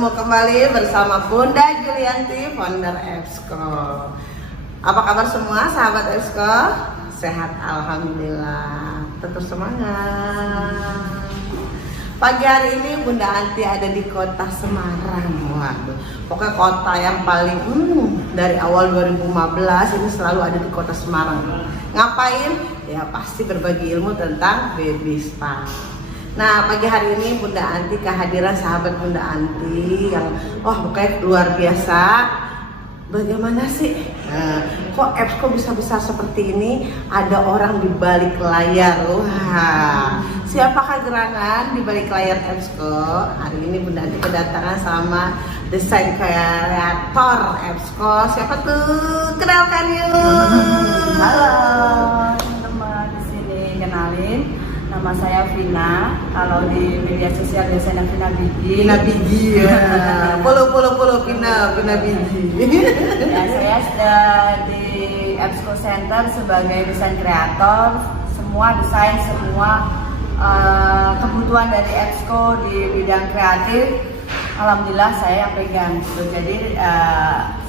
bertemu kembali bersama Bunda Julianti, founder EBSCO. Apa kabar semua sahabat EBSCO? Sehat alhamdulillah, tetap semangat. Pagi hari ini Bunda Anti ada di kota Semarang. Waduh, pokoknya kota yang paling dari awal 2015 ini selalu ada di kota Semarang. Ngapain? Ya pasti berbagi ilmu tentang baby spa. Nah, pagi hari ini Bunda Anti kehadiran sahabat Bunda Anti yang pokoknya luar biasa. Bagaimana sih kok EBSCO bisa besar seperti ini? Ada orang di balik layar. Wah, siapakah gerangan di balik layar EBSCO? Hari ini Bunda Anti kedatangan sama desain kreator EBSCO. Siapa tuh? Kenalkan yuk. Halo teman-teman, di sini kenalin. Nama saya Vina. Kalau di media sosial biasanya Vina Bigi. Vina Bigi ya. Follow Vina Bigi. Ya, saya sudah di EBSCO Center sebagai desain kreator. Semua desain, semua kebutuhan dari EBSCO di bidang kreatif, alhamdulillah saya yang pegang. Jadi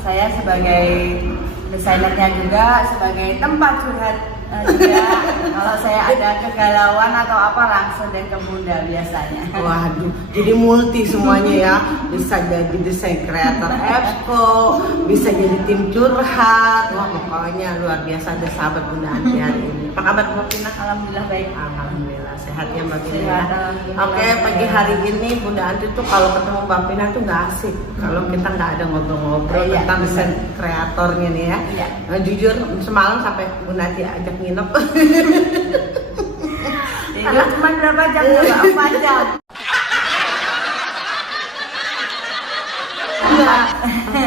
saya sebagai desainernya juga, sebagai tempat curhat juga. Kalau saya ada kegalauan atau apa langsung deh ke Bunda biasanya. Waduh, jadi multi semuanya ya. Bisa jadi desain kreator EBSCO, bisa jadi tim curhat. Wah, pokoknya luar biasa ada sahabat Bunda Anti hari ini. Apa kabar Mbak Pina? Alhamdulillah baik. Alhamdulillah sehat ya Mbak Pina. Sehat, Oke, pagi hari ini Bunda Anti tuh kalau ketemu Mbak Pina tuh nggak asik kalau kita nggak ada ngobrol-ngobrol tentang desain kreatornya nih ya. Iya. Jujur semalam sampai Bunda Anti ajak nginep. Tidur cuma berapa jam? 4 jam.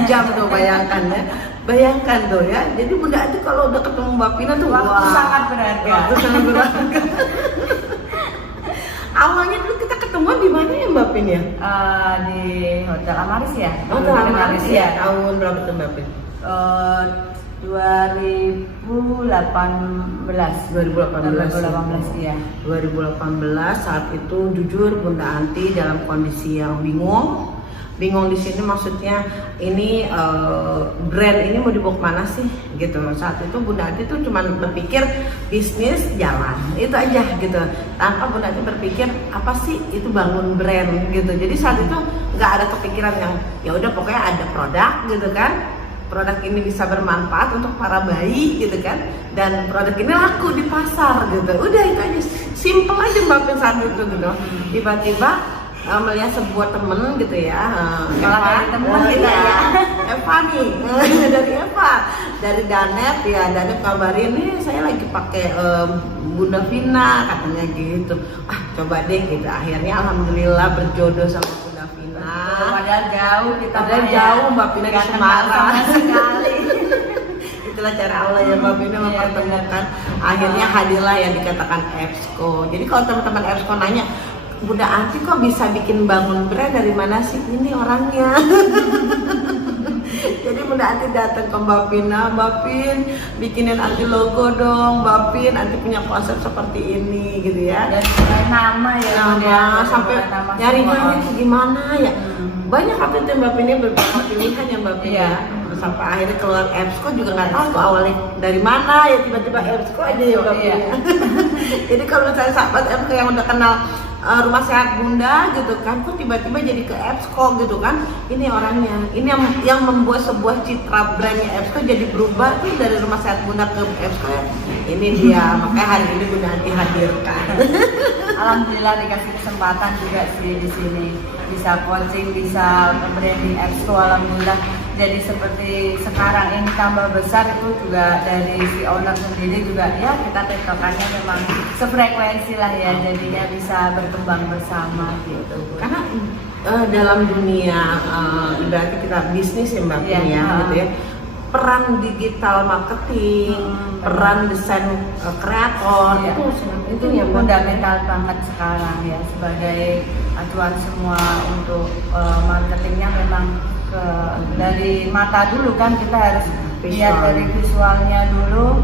Jam tuh bayangkan ya. Bayangkan tuh ya. Jadi Bunda Anti kalau udah ketemu Mbak Pina tuh Waktu sangat berharga. Waktu sangat berharga. Awalnya dulu kita ketemu di mana ya Mbak Pin ya? Di Hotel Amaris ya. Hotel Amaris ya. ya. Tahun berapa tuh Mbak Pin? 2018 ya. 2018 saat itu jujur Bunda Anti dalam kondisi yang bingung di sini maksudnya ini brand ini mau dibawa kemana sih gitu. Saat itu Bunda Anti tuh cuma berpikir bisnis jalan itu aja gitu, tanpa Bunda Anti berpikir apa sih itu bangun brand gitu. Jadi saat itu nggak ada kepikiran yang ya udah pokoknya ada produk gitu kan, produk ini bisa bermanfaat untuk para bayi gitu kan, dan produk ini laku di pasar gitu. Udah itu aja, simple aja Mbak Pin saat itu gitu. Tiba-tiba melihat sebuah temen gitu ya, Eva, temen kita ya, Eva nih, dari Eva, dari Danet ya, Danet kabarin nih saya lagi pakai Bunda Vina katanya gitu. Coba deh gitu. Akhirnya alhamdulillah berjodoh sama Bunda Vina. Padahal jauh kita. Padahal jauh Mbak Vina di Semarang sekali. Itulah cara Allah ya Mbak Vina mempertemukan. Akhirnya hadirlah yang dikatakan EBSCO. Jadi kalau teman-teman EBSCO nanya, Bunda Anti kok bisa bikin bangun brand, dari mana sih ini orangnya? Jadi Bunda Anti datang ke Mbak Pina, Mbak Pin bikinin Anti logo dong, Mbak Pin Anti punya konsep seperti ini gitu ya. Dan nama ya, nama sampai nyari-nyari itu gimana ya. Banyak apa itu Mbak Pin, beberapa pilihan ya Mbak Pin ya. Sampai akhirnya keluar EBSCO juga nggak tahu tuh awalnya dari mana ya, tiba-tiba EBSCO aja ya Mbak Pin ya. Jadi kalau saya sahabat EBSCO yang udah kenal Rumah Sehat Bunda gitu kan, kok tiba-tiba jadi ke EBSCO gitu kan, ini orangnya, ini yang membuat sebuah citra brandnya EBSCO jadi berubah tuh dari Rumah Sehat Bunda ke EBSCO ya. Ini dia, makanya hari ini Bunda Anti hadirkan. Alhamdulillah dikasih kesempatan juga sih di sini, bisa coaching, bisa branding EBSCO, alhamdulillah. Jadi seperti sekarang ini tambah besar itu juga dari si owner sendiri juga ya, kita tektokannya memang sefrekuensi lah ya, jadinya bisa berkembang bersama gitu. Karena dalam dunia berarti kita bisnis ya Mbak Pin ya, gitu ya, peran digital marketing, peran desain kreator itu yang fundamental banget sekarang ya, sebagai acuan semua untuk marketingnya memang dari mata dulu kan, kita harus lihat dari visualnya dulu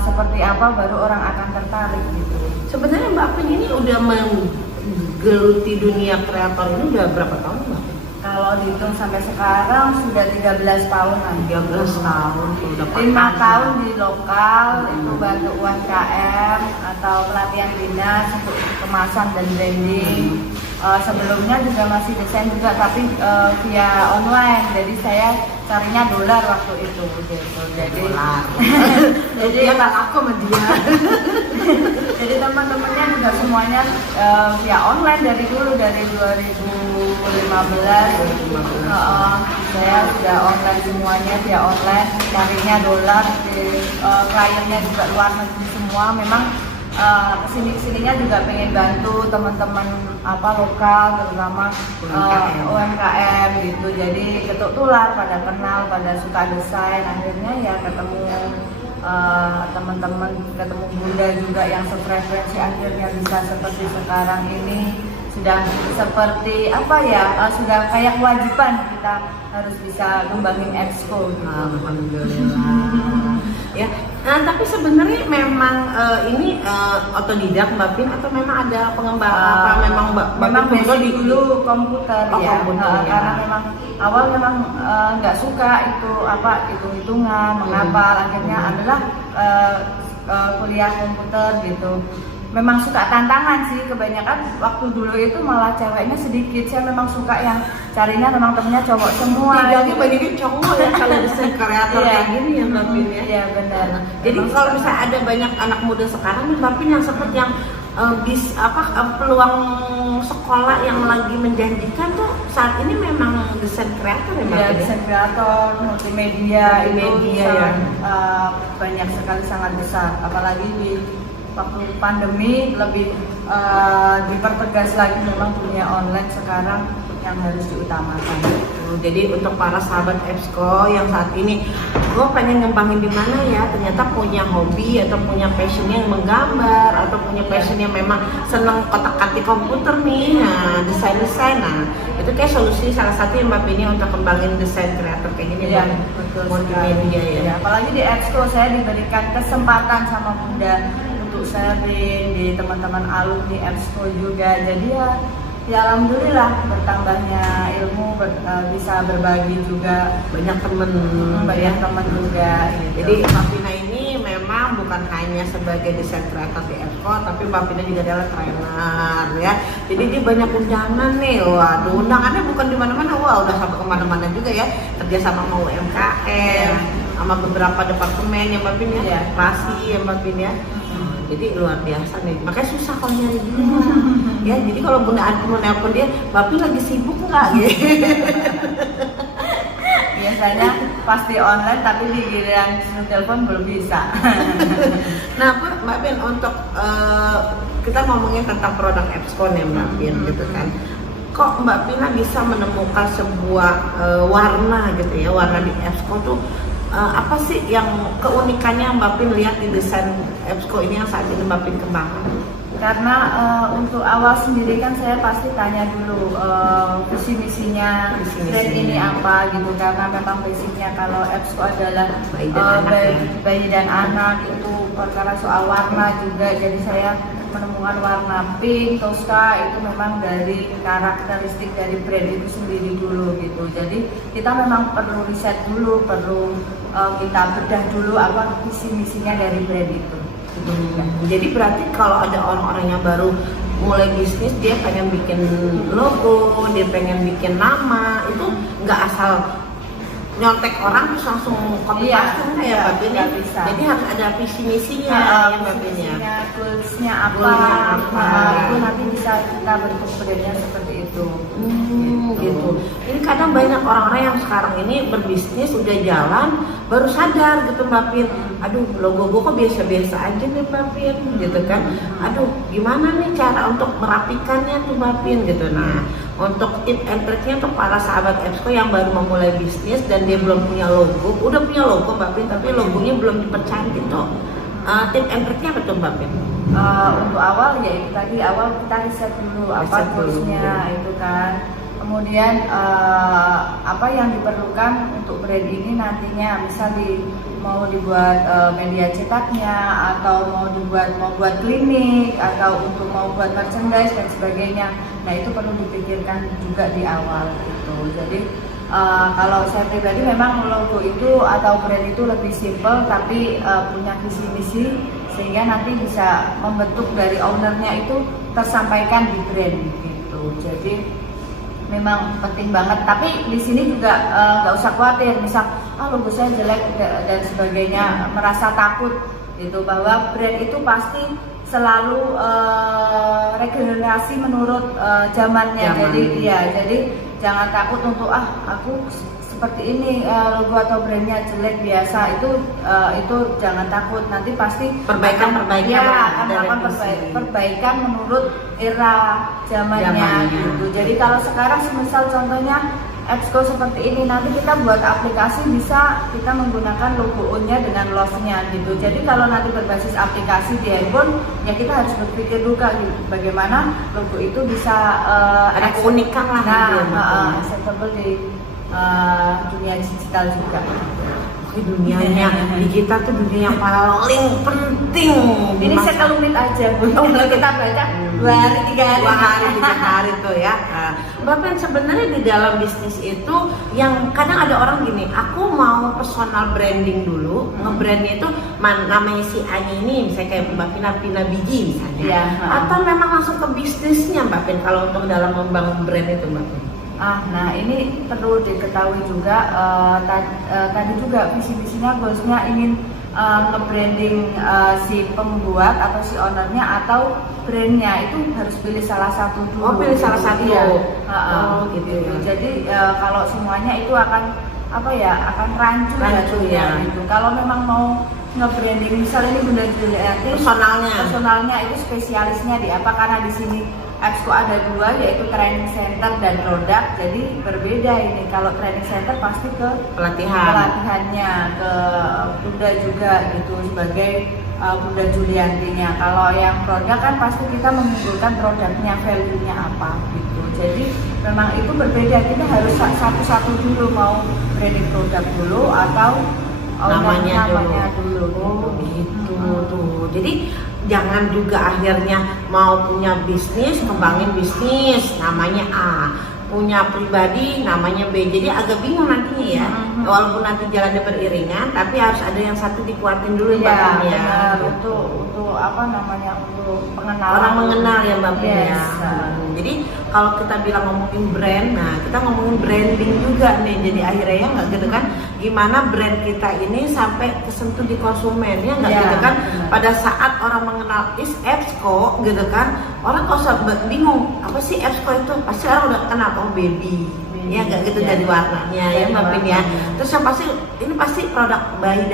seperti apa baru orang akan tertarik gitu. Sebenarnya Mbak Pin ini udah menggeluti dunia kreator ini udah berapa tahun Mbak? Kalau kalau dihitung sampai sekarang sudah 13 tahunan. 13 tahun udah 5 tahun di lokal itu bantu UMKM atau pelatihan dinas untuk kemasan dan branding. Sebelumnya juga masih desain juga tapi via online. Jadi saya carinya dolar waktu itu gitu. Jadi jadi ya nggak laku sama dia. Jadi teman-temannya juga semuanya via online dari dulu, dari 2015. Saya sudah online semuanya via online, carinya dolar. Kliennya juga luar negeri semua. Memang kesininya juga pengen bantu teman-teman lokal, terutama UMKM gitu. Jadi ketuk tular, pada kenal, pada suka desain. Akhirnya ya ketemu teman-teman, ketemu Bunda juga yang sefrekuensi, akhirnya bisa seperti sekarang ini. Sudah seperti sudah kayak kewajiban kita harus bisa kembangin Exco gitu. Alhamdulillah. Ya, tapi sebenarnya memang ini otodidak Mbak Pin atau memang ada pengembang memang basic dulu komputer ya. Komputer, ya. Karena memang awal memang nggak suka itu hitung-hitungan, menghafal. Akhirnya adalah kuliah komputer gitu. Memang suka tantangan sih, kebanyakan waktu dulu itu malah ceweknya sedikit. Saya memang suka yang carinya memang temennya cowok semua. Tidaknya banyaknya cowok ya kalau desain kreator kayak gini ya Mbak Pin ya. Iya benar. Jadi kalau misalnya ada banyak anak muda sekarang nih Mbak Pin yang seperti yang peluang sekolah yang lagi menjanjikan tuh saat ini memang desain kreator ya Mbak Pin? Desain kreator, multimedia itu ya. Banyak sekali, sangat besar. Apalagi di waktu pandemi lebih dipertegas lagi memang dunia online sekarang yang harus diutamakan. Jadi untuk para sahabat Exco yang saat ini gue pengen ngembangin di mana ya, ternyata punya hobi atau punya passion yang menggambar atau punya passion yang memang seneng kotak-katik komputer nih, desain-desain. Nah, itu kayak solusi salah satu yang Mbak Pini untuk kembangin desain kreator kayak gini ya. Betul multimedia ya. Apalagi di Exco saya diberikan kesempatan sama Bunda untuk sharing di teman-teman alumni Exco juga. Jadi ya alhamdulillah bertambahnya ilmu, bisa berbagi juga, banyak teman juga gitu. Jadi Mbak Pina ini memang bukan hanya sebagai desain kreator di Exco, tapi Mbak Pina juga adalah trainer ya. Jadi dia banyak undangan nih, waduh undangannya bukan di mana-mana, udah sampai kemana-mana juga ya, kerja sama UMKM, sama beberapa departemen yang Mbak Pina ya, pasti ya Mbak Pina ya. Jadi luar biasa nih, makanya susah kalau nyari dia. Ya, jadi kalau Bunda Adi mau nelpon dia, Bapi lagi sibuk nggak? Gitu. Biasanya pasti online, tapi di giliran telepon belum bisa. Nah, Mbak Pin, untuk kita ngomongin tentang produk Exco nih Mbak Pin, gitu kan. Kok Mbak Pina bisa menemukan sebuah warna gitu ya, warna di Exco tuh apa sih yang keunikannya Mbak Pin lihat di desain Exco ini yang saat ini Mbak Pin kembangkan? Karena untuk awal sendiri kan saya pasti tanya dulu visi misinya dan ini apa gitu, karena memang basicnya kalau Exco adalah bayi dan anak itu perkara soal warna juga. Jadi saya menemukan warna pink, Tosca itu memang dari karakteristik dari brand itu sendiri dulu gitu. Jadi kita memang perlu riset dulu, perlu kita bedah dulu apa visi misinya dari brand itu. Jadi berarti kalau ada orang-orang yang baru mulai bisnis, dia pengen bikin logo, dia pengen bikin nama, itu nggak asal nyontek orang terus langsung copy paste ya Mbak Pin. Jadi harus ada visi misinya ya Mbak Pin ya. Goalsnya apa, itu nanti bisa kita bentuk brandnya seperti itu. Gitu. Ini kadang banyak orang-orang yang sekarang ini berbisnis udah jalan baru sadar gitu Mbak Pin. Aduh, logo gue kok biasa-biasa aja nih Mbak Pin, gitu kan. Aduh, gimana nih cara untuk merapikannya tuh Mbak Pin gitu. Nah, untuk tip and triknya untuk para sahabat Exco yang baru memulai bisnis dan dia belum punya logo, udah punya logo Mbak Pin tapi logonya belum dipercantik tuh. Tip and triknya apa tuh Mbak Pin? Untuk awal ya itu tadi, awal kita riset dulu apa goalsnya itu kan. Kemudian apa yang diperlukan untuk brand ini nantinya, misal mau dibuat media cetaknya, atau mau buat klinik, atau untuk mau buat merchandise dan sebagainya. Nah itu perlu dipikirkan juga di awal gitu. Jadi kalau saya pribadi memang logo itu atau brand itu lebih simple, tapi punya visi misi sehingga nanti bisa membentuk dari ownernya itu tersampaikan di brand gitu. Jadi memang penting banget. Tapi di sini juga nggak usah khawatir, misal logo saya jelek dan sebagainya, merasa takut gitu, bahwa brand itu pasti selalu regenerasi menurut zamannya. Jadi jangan takut untuk aku seperti ini logo atau brandnya jelek biasa, itu jangan takut, nanti pasti perbaikan akan melakukan perbaikan menurut era zamannya gitu. Jadi kalau sekarang misal contohnya EBSCO seperti ini, nanti kita buat aplikasi bisa kita menggunakan logo-nya dengan love-nya gitu. Jadi kalau nanti berbasis aplikasi di handphone, ya kita harus berpikir juga gitu, bagaimana logo itu bisa ada keunikan lah, acceptable di dunia digital juga. Dunianya digital tuh dunia yang paling penting. Ini sekelumit aja Bu. Kalau kita baca 2 hari 3 hari tuh ya. Mbak Pen, sebenarnya di dalam bisnis itu yang kadang ada orang gini, aku mau personal branding dulu, nge-brandnya itu namanya si Ani ini, misalnya kayak Mbak Pina Biji misalnya, atau memang langsung ke bisnisnya Mbak Pen kalau untuk dalam membangun brand itu Mbak Pen? Nah ini perlu diketahui juga, tadi juga visi-visinya, goalsnya ingin nge-branding si pembuat atau si ownernya atau brandnya, itu harus pilih salah satu dulu. Pilih salah satu. Gitu. Jadi kalau semuanya itu akan akan rancu ya. Gitu. Kalau memang mau nge-branding, misalnya ini Bunda Julianti, personalnya itu spesialisnya di apa? Karena di sini EBSCO ada 2, yaitu training center dan produk. Jadi berbeda ini. Kalau training center pasti ke pelatihannya, ke Bunda juga gitu sebagai Bunda Juliantinya. Kalau yang produk kan pasti kita mengumpulkan produknya, value-nya apa gitu. Jadi memang itu berbeda. Kita harus satu-satu dulu, mau branding produk dulu atau namanya dulu. Gitu tuh. Jadi jangan juga akhirnya mau punya bisnis, kembangin bisnis namanya A, punya pribadi namanya B, jadi agak bingung nantinya ya. Walaupun nanti jalannya beriringan, tapi harus ada yang satu dikuatin dulu ya. Untuk untuk pengenalan. Orang mengenal ya Mbak Pin ya. Jadi kalau kita bilang ngomongin brand, nah kita ngomongin branding juga nih. Jadi akhirnya ya nggak gitu kan, gimana brand kita ini sampai kesentuh di konsumen ya nggak gitu kan. Pada saat orang mengenal EBSCO gitu kan, orang kalau bingung apa sih EBSCO itu, pasti orang udah kenal baby. Ya nggak gitu dari warnanya ya Mbak Pin ya. Terus yang pasti ini pasti produk bayi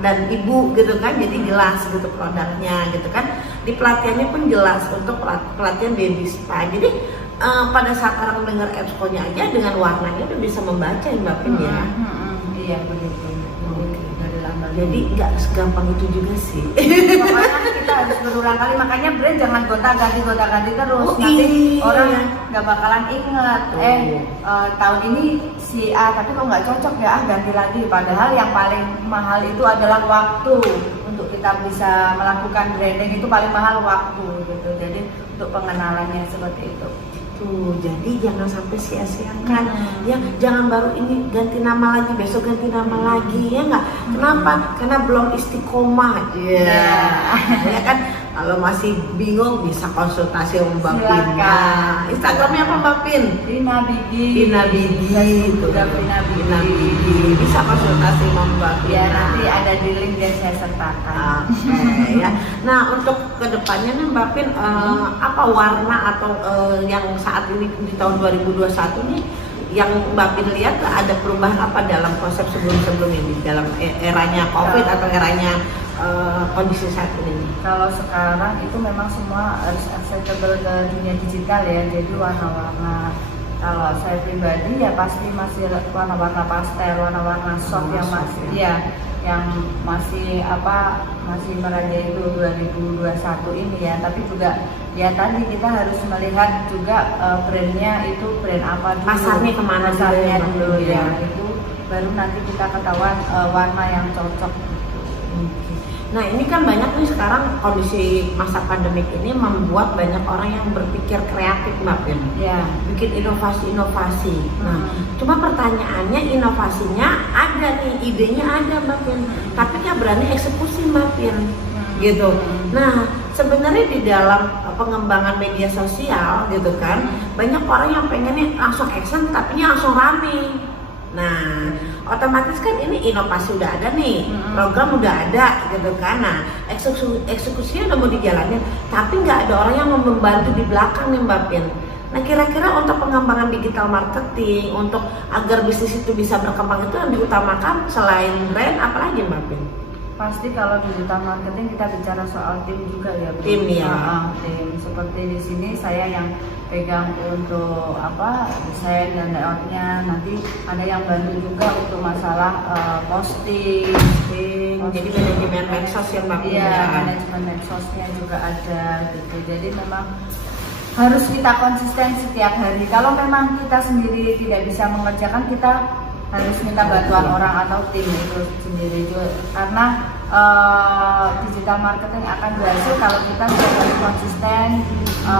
dan ibu gitu kan, jadi jelas gitu produknya gitu kan. Di pelatihannya pun jelas untuk pelatihan baby spa. Jadi pada saat orang dengar EBSCO-nya aja dengan warnanya udah bisa membaca ya Mbak Pin ya. Iya begitu. Jadi nggak segampang itu juga sih. Pokoknya kita harus berulang kali, makanya brand jangan gonta-ganti terus. Nanti orang nggak bakalan inget. Tahun ini si A tapi kok nggak cocok ya, ganti lagi. Padahal yang paling mahal itu adalah waktu. Untuk kita bisa melakukan branding itu paling mahal waktu gitu. Jadi untuk pengenalannya seperti itu. Tuh, jadi jangan sampai sia-siakan ya, jangan baru ini ganti nama lagi, besok ganti nama lagi ya nggak. Kenapa? Karena belum istiqomah ya kan. Kalau masih bingung bisa konsultasi sama Mbak Pin. Instagramnya apa Mbak Pin? Pina Bigi. Bisa konsultasi sama Mbak Pin. Ya nanti ada di link yang saya sertakan. Ya. Nah untuk kedepannya nih Mbak Pin, apa warna atau yang saat ini di tahun 2021 nih yang Mbak Pin lihat ada perubahan apa dalam konsep sebelum ini, dalam eranya COVID atau eranya kondisi saat ini? Kalau sekarang itu memang semua harus accessible ke dunia digital ya, jadi warna-warna. Kalau saya pribadi ya pasti masih warna-warna pastel, warna-warna soft yang masih yang masih merajai itu 2021 ini ya, tapi juga ya tadi kita harus melihat juga brandnya itu brand apa dulu, Pasarnya kemana pasarnya dulu, dulu ya. ya, itu baru nanti kita ketahuan warna yang cocok. Nah ini kan banyak nih sekarang kondisi masa pandemik ini membuat banyak orang yang berpikir kreatif Mbak Pin, Ya. bikin inovasi-inovasi. Nah, cuma pertanyaannya inovasinya ada nih, idenya ada Mbak Pin, tapi nggak berani eksekusi Mbak Pin, gitu. Nah sebenarnya di dalam pengembangan media sosial gitu kan, banyak orang yang pengennya langsung action tapi langsung rame. Nah, otomatis kan ini inovasi udah ada nih, program udah ada gitu kan. Nah, eksekusinya udah mau dijalanin, tapi nggak ada orang yang mau membantu di belakang nih Mbak Pin. Nah, kira-kira untuk pengembangan digital marketing, untuk agar bisnis itu bisa berkembang itu yang diutamakan selain brand, apalagi Mbak Pin? Pasti kalau digital marketing kita bicara soal tim juga ya, Bu. Tim ya. Tim. Seperti di sini saya yang pegang untuk desain dan layoutnya, nanti ada yang bantu juga untuk masalah posting. Jadi manajemen medsos yang Mbak Pin. Iya, manajemen medsosnya juga ada gitu. Jadi memang harus kita konsisten setiap hari. Kalau memang kita sendiri tidak bisa mengerjakan, kita harus minta bantuan orang atau tim itu sendiri itu, karena digital marketing akan berhasil kalau kita bisa konsisten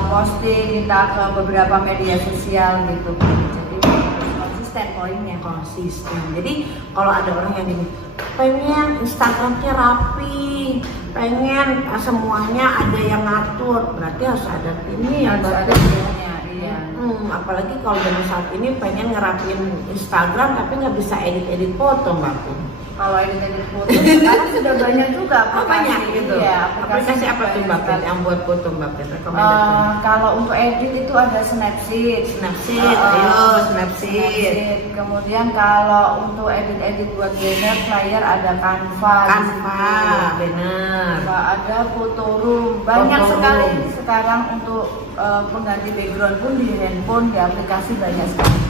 posting kita ke beberapa media sosial gitu. Jadi konsisten poinnya. Konsisten. Jadi kalau ada orang yang gini, pengen Instagramnya rapi, pengen semuanya ada yang ngatur, berarti harus ada ini, Harus ada timnya, iya. Apalagi kalau zaman saat ini pengen ngerapin Instagram tapi nggak bisa edit foto Mbak Pin. Kalau edit foto sekarang sudah banyak juga aplikasi. Banyak gitu. Iya, aplikasi apa tuh Mbak Pin yang buat foto Mbak Pin? Kalau untuk edit itu ada Snapseed. Snapseed. Kemudian kalau untuk edit buat banner flyer ada Canva. Bener. Ada Photoroom. Banyak Photoroom. sekali sekarang untuk pengganti background pun di handphone, di aplikasi banyak sekali.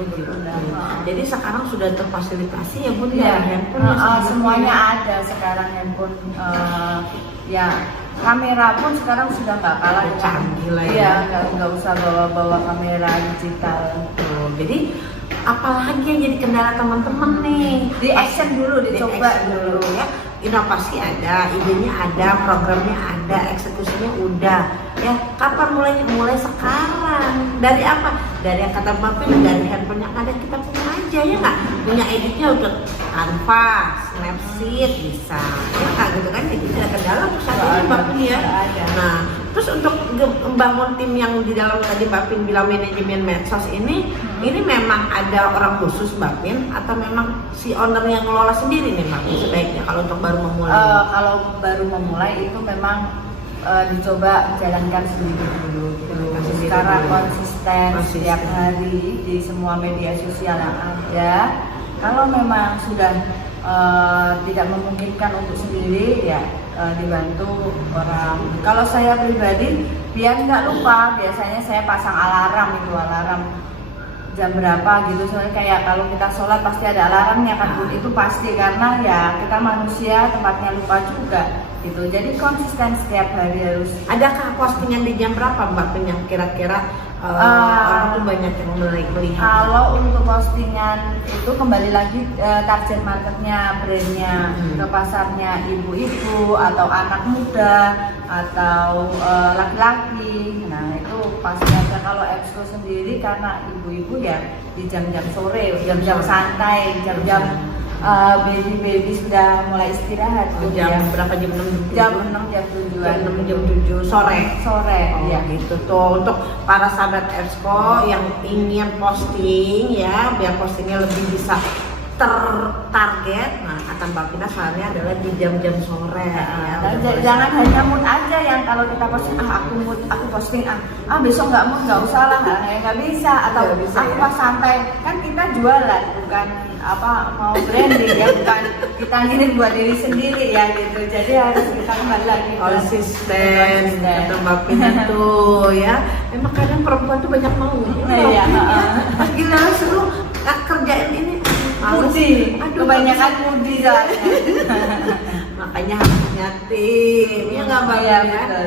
Gitu. Jadi sekarang sudah terfasilitasi ya Bun, Ya, handphone semuanya ada sekarang handphone. Ya, kamera pun sekarang sudah nggak kalah dengan canggih lah ya. Nggak usah bawa kamera digital. Jadi apalagi yang jadi kendala teman-teman nih? Di action dulu, dicoba dulu ya. Inovasi ada, idenya ada, programnya ada, eksekusinya udah. Ya, kapan mulainya? Mulai sekarang. Dari apa? Dari yang kata Mbak Pin, dari handphone yang ada kita punya aja ya nggak? Punya editnya udah Canva, Snapseed bisa. Ya nggak gitu kan? Jadi tidak kendala tuh saat ini Mbak Pin ya. Nah, terus untuk membangun tim yang di dalam tadi Mbak Pin bilang manajemen medsos ini memang ada orang khusus Mbak Pin atau memang si owner yang ngelola sendiri nih Mbak Pin sebaiknya kalau untuk baru memulai? Kalau baru memulai itu memang dicoba jalankan sendiri dulu secara konsisten setiap hari di semua media sosial yang ada. Kalau memang sudah tidak memungkinkan untuk sendiri ya dibantu orang. Kalau saya pribadi biar nggak lupa, biasanya saya pasang alarm jam berapa gitu, soalnya kayak kalau kita sholat pasti ada alarmnya kan Bu, itu pasti, karena ya kita manusia tempatnya lupa juga gitu. Jadi konsisten setiap hari harus. Adakah postingan di jam berapa Mbak Pin yang kira-kira orang tuh banyak yang melihat? Kalau untuk postingan itu kembali lagi target marketnya, brandnya, ke pasarnya ibu-ibu atau anak muda atau laki-laki. Nah itu pasti ada. Kalau Exco sendiri karena ibu-ibu ya di jam-jam sore, jam-jam santai, jam-jam baby sudah mulai istirahat. Jam berapa? Jam 6? Jam 6, jam 7. Jam 6, jam 7 sore. Ya gitu tuh. Untuk para sahabat Exco yang ingin posting ya, biar postingnya lebih bisa tertarget. Nah, kata Mbak Pina soalnya adalah di jam-jam sore ya. Jangan hanya mood aja yang kalau kita posting aku posting besok nggak usah lah, nggak bisa, atau aku pas santai, kan kita jualan bukan mau branding ya, bukan kita ngirim buat diri sendiri ya gitu. Jadi harus kita kembali lagi konsisten kata Mbak Pina tuh ya. Memang kadang perempuan tuh banyak mau ya. Gila seru kerjain ini Aduh kebanyakan mudi soalnya. Makanya harus punya tim, ya nggak Mbak Iya, Pina? betul.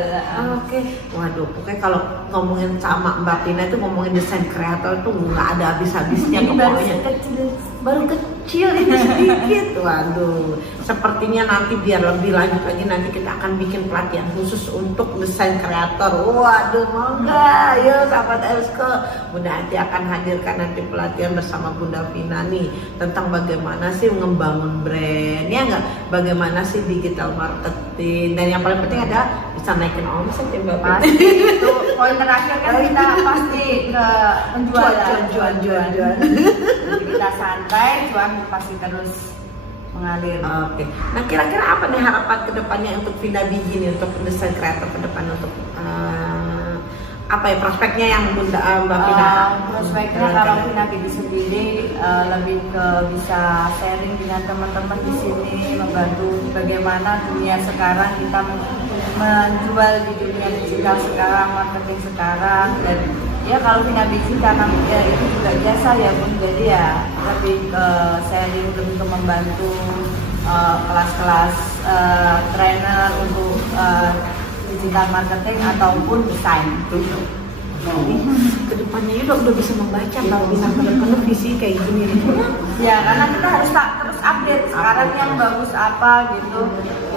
Oke, waduh, pokoknya kalau ngomongin sama Mbak Pina itu ngomongin desain kreator tuh nggak ada habis-habisnya Ini baru pokoknya. kecil. Baru kecil ini sedikit, waduh. Sepertinya nanti biar lebih lanjut lagi nanti kita akan bikin pelatihan khusus untuk desain kreator. Waduh, mau nggak? Yuk sahabat Epsco, Bunda Ati akan hadirkan nanti pelatihan bersama Bunda Vina nih tentang bagaimana sih membangun brand, ya nggak? Bagaimana sih digital marketing, dan yang paling penting ada bisa naikin omset ya Mbak Pina. Pasti itu poin terakhir kan kita pasti ke penjualan. Jual. Jadi kita santai, cuan pasti terus mengalir. Oke. Nah kira-kira apa nih harapan kedepannya untuk Vina Biji nih, untuk desain kreator ke depan, untuk apa ya prospeknya yang Bunda Mbak Vina? Prospeknya kalau Vina Biji sendiri lebih ke bisa sharing dengan teman-teman di sini, membantu bagaimana dunia sekarang kita menjual di dunia digital sekarang, marketing sekarang. Dan ya kalau Vina Biji karena ya, itu juga jasa ya Bun, jadi ya lebih ke sharing, lebih ke membantu kelas-kelas trainer untuk digital marketing ataupun desain. Kedepannya udah bisa membaca Mbak Vina ke depannya visi kayak gini nih. Ya karena kita harus terus update sekarang yang bagus apa gitu,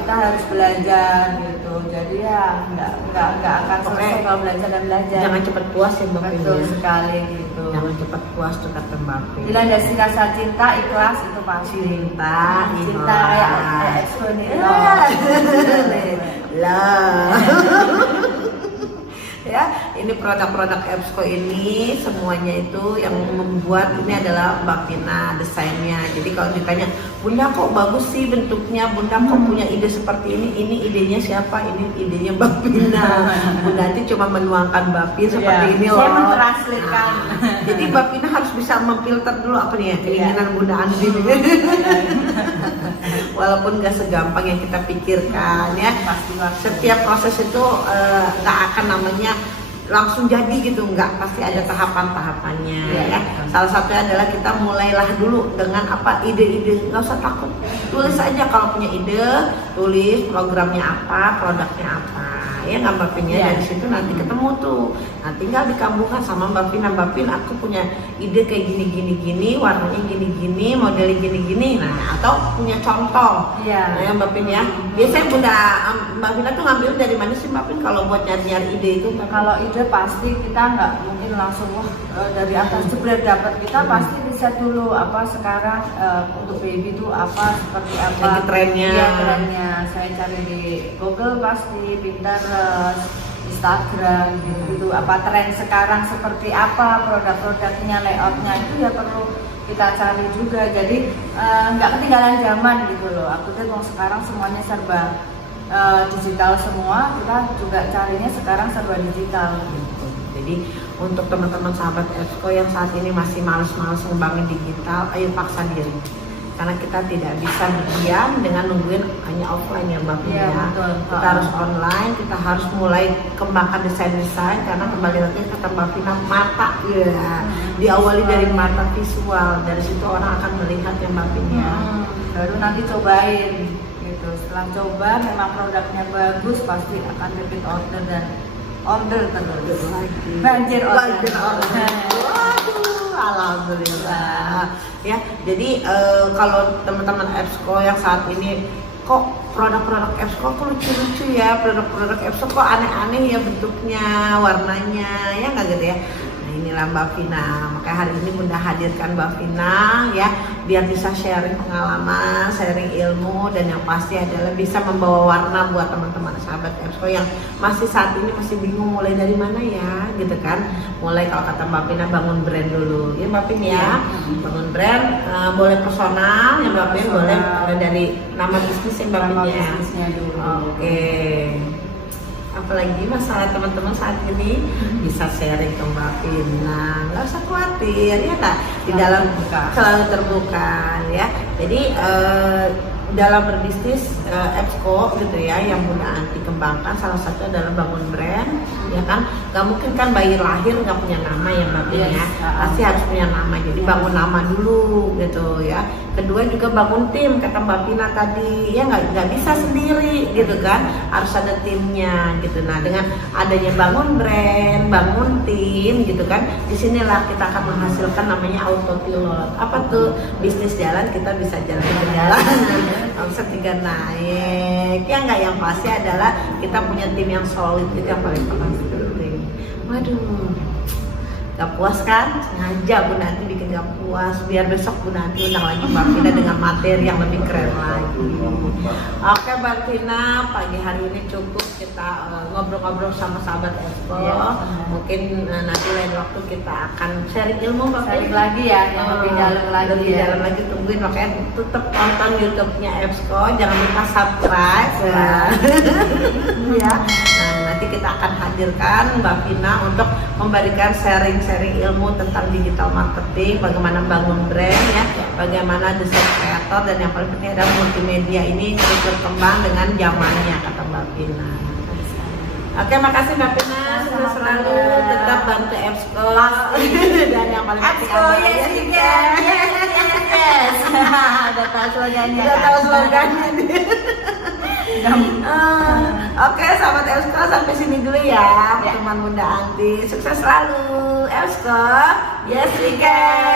kita harus belajar gitu. Jadi ya nggak akan selesai kalau belajar dan belajar. Jangan cepat puas ya Mbak Vina. Betul sekali gitu. Jangan cepat puas tuh kata Mbak Vina. Dilandasi rasa cinta, ikhlas itu pasti. Cinta kayak Expo nih. Lah. Ya, ini produk-produk Epsco ini semuanya itu yang membuat ini adalah Mbak Vina desainnya. Jadi kalau ditanya, Bunda kok bagus sih bentuknya, Bunda kok punya ide seperti ini idenya siapa? Ini idenya Mbak Vina. Bunda nanti cuma menuangkan Mbak Vina seperti ini loh. Saya mentranslitkan. Jadi Mbak Vina harus bisa memfilter dulu apa nih ya keinginan Bunda Andin. Walaupun gak segampang yang kita pikirkan ya. Setiap proses itu gak akan namanya langsung jadi gitu, enggak, pasti ada tahapan-tahapannya ya. Salah satunya adalah kita mulailah dulu dengan apa, ide-ide, nggak usah takut, tulis aja kalau punya ide, tulis programnya apa, produknya apa, ya nggak Mbak Vina. Dari situ nanti ketemu tuh, nah tinggal dikabulkan sama Mbak Vina. Mbak Vina, aku punya ide kayak gini, warnanya gini, modelnya gini, nah atau punya contoh, ya Mbak Vina ya. Biasanya Mbak Vina tuh ngambil dari mana sih Mbak Vina kalau buat nyari ide itu? Kalau ide pasti kita nggak mungkin langsung dari atas jebret dapat, kita pasti riset dulu apa sekarang untuk baby itu apa, seperti apa lagi trennya. Ya, trennya saya cari di Google, pasti Pinterest, Instagram gitu, apa tren sekarang seperti apa, produk-produknya, layoutnya itu ya perlu kita cari juga. Jadi nggak ketinggalan zaman gitu loh. Aku tuh sekarang semuanya serba digital semua, kita juga carinya sekarang serba digital gitu. Jadi untuk teman-teman sahabat Epsco yang saat ini masih males-males ngembangin digital, ayo paksa diri. Karena kita tidak bisa diam dengan nungguin hanya offline ya Mbak Vina. Ya, betul. Kita harus online, kita harus mulai kembangkan desain-desain, karena kembali lagi kata Mbak Vina, mata ya. Diawali dari mata visual, dari situ orang akan melihat ya Mbak Vina. Baru nanti cobain gitu. Setelah coba memang produknya bagus, pasti akan repeat order dan order terus. Banjir order. Waduh, alhamdulillah. Ya, jadi kalau teman-teman Epsco yang saat ini kok produk-produk Epsco kok lucu-lucu ya, produk-produk Epsco kok aneh-aneh ya bentuknya, warnanya, ya nggak gitu ya. Nah inilah Mbak Vina, makanya hari ini Bunda hadirkan Mbak Vina ya, biar bisa sharing pengalaman, sharing ilmu, dan yang pasti adalah bisa membawa warna buat teman-teman sahabat Epsco yang masih saat ini masih bingung mulai dari mana ya, gitu kan. Mulai kalau kata Mbak Vina bangun brand dulu, ya Mbak Vina ya, bangun brand, boleh personal ya Mbak Vina, boleh dari nama bisnis ya Mbak Vina ya. Oke. Apalagi masalah teman-teman saat ini bisa sharing ke Mbak Vina, nggak usah khawatir ya tak, di dalam selalu terbuka ya. Jadi dalam berbisnis Epsco gitu ya, yang Bunda Anti kembangkan salah satu adalah bangun brand ya kan. Gak mungkin kan bayi lahir nggak punya nama ya Mbak Vina, pasti harus punya nama. Jadi bangun nama dulu gitu ya. kedua juga bangun tim, kata Mbak Pina tadi, ya nggak bisa sendiri gitu kan, harus ada timnya gitu. Nah dengan adanya bangun brand, bangun tim gitu kan, disinilah kita akan menghasilkan namanya autopilot. Apa tuh? Bisnis jalan, kita bisa jalan ke jalan, omset juga naik. Ya nggak, yang pasti adalah kita punya tim yang solid, itu yang paling penting. Waduh, gak puas kan? Sengaja Bu Nanti bikin gak puas biar besok Bu Nanti undang lagi Mbak Pina dengan materi yang lebih keren lagi. Oke Mbak Pina, pagi hari ini cukup kita ngobrol-ngobrol sama sahabat Exco. Mungkin nanti lain waktu kita akan sharing ilmu Mbak Pina. Sharing lagi ya, yang lebih dalam lagi. Lebih dalam lagi, tungguin, makanya tetap tonton YouTube-nya Exco, jangan lupa subscribe ya. Nah, nanti kita akan hadirkan Mbak Pina untuk memberikan sharing ilmu tentang digital marketing, bagaimana bangun brand ya, bagaimana desain kreator, dan yang paling penting adalah multimedia ini terus berkembang dengan zamannya, kata Mbak Pina. Oke, makasih Mbak Pina, sukses selalu, tetap bantu Exco dan yang paling penting Exco, yes we can, yes. Udah tahu slogannya. Udah tahu slogannya nih. Oke, sahabat Exco, sampai sini dulu ya. Teman Bunda Anti, sukses selalu Exco, yes we can.